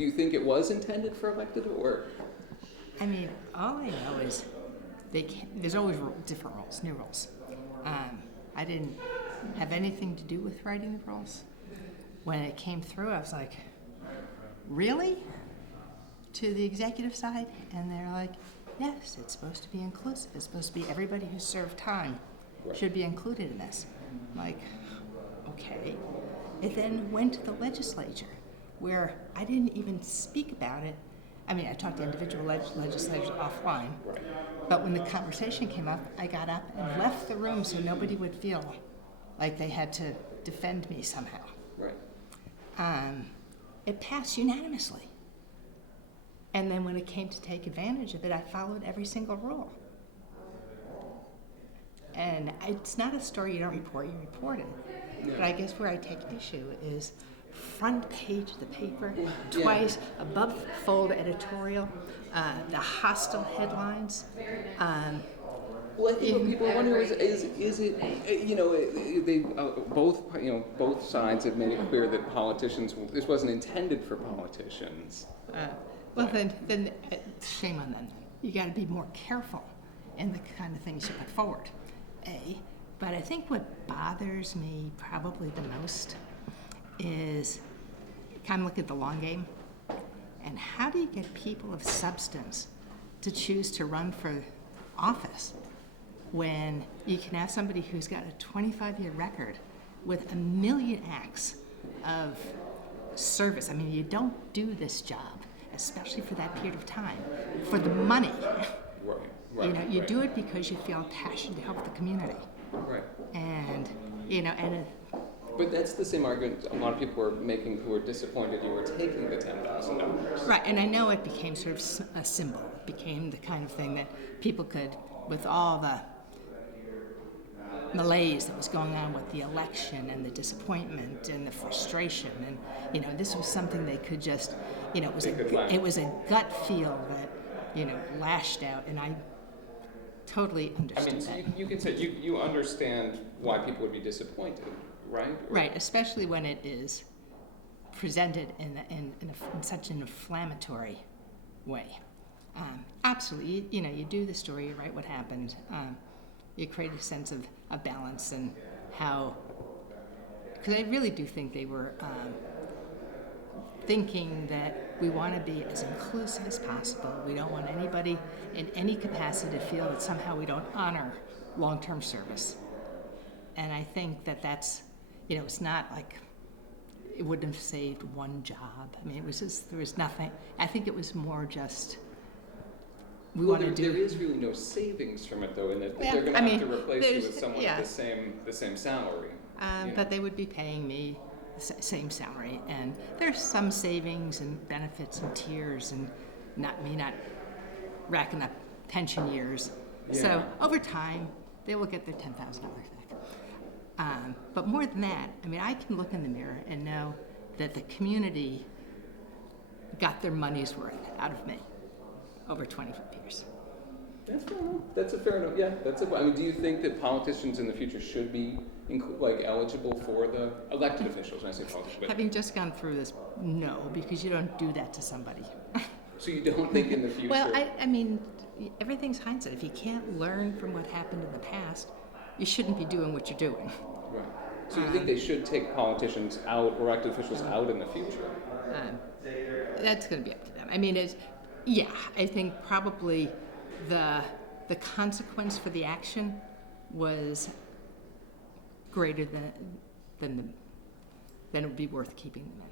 do you think it was intended for elected or? I mean, all I know is there's always different rules, new rules. I didn't have anything to do with writing the rules. When it came through, I was like, really? To the executive side? And they're like, yes, it's supposed to be inclusive. It's supposed to be everybody who served time should be included in this. I'm like, okay. It then went to the legislature, where I didn't even speak about it. I mean, I talked to individual legislators offline, but when the conversation came up, I got up and left the room so nobody would feel like they had to defend me somehow. Right. It passed unanimously. And then when it came to take advantage of it, I followed every single rule. And it's not a story you don't report, you report it. Yeah. But I guess where I take issue is front page of the paper, twice, above fold editorial, the hostile headlines. Well, I think what people are wondering is it, you know, they both sides have made it clear that politicians, this wasn't intended for politicians. Then shame on them. You got to be more careful in the kind of things you put forward. But I think what bothers me probably the most is kind of look at the long game. And how do you get people of substance to choose to run for office when you can have somebody who's got a 25-year record with 1 million acts of service? I mean, you don't do this job, especially for that period of time, for the money. Right. You know, you do it because you feel passionate to help the community. Right. And, but that's the same argument a lot of people were making who were disappointed you were taking the $10,000. Right, and I know it became sort of a symbol. It became the kind of thing that people could, with all the malaise that was going on with the election and the disappointment and the frustration, and this was something they could just, it was a gut feel that, lashed out, and I totally understood that. You can say you understand why people would be disappointed, right? Right, especially when it is presented in such an inflammatory way. Absolutely, you do the story, you write what happened. You create a sense of a balance and how, because I really do think they were thinking that we want to be as inclusive as possible. We don't want anybody in any capacity to feel that somehow we don't honor long-term service. And I think that that's, it's not like it wouldn't have saved one job. I mean, it was just, there was nothing. I think it was more just, there is really no savings from it, though, in that they're going to have to replace you with someone with the same salary. But they would be paying me the same salary, and there's some savings and benefits and tiers, and not racking up pension years. Yeah. So over time, they will get their $10,000 back. But more than that, I mean, I can look in the mirror and know that the community got their money's worth out of me over 25 years. That's fair enough. That's a fair enough. Yeah, I mean, do you think that politicians in the future should be eligible for the elected officials? When I say politicians, having just gone through this, no, because you don't do that to somebody. So you don't think in the future? Well, I mean, everything's hindsight. If you can't learn from what happened in the past, you shouldn't be doing what you're doing. Right. So you think they should take politicians out, or elected officials out in the future? That's going to be up to them. I mean, I think probably the consequence for the action was greater than it would be worth keeping them in.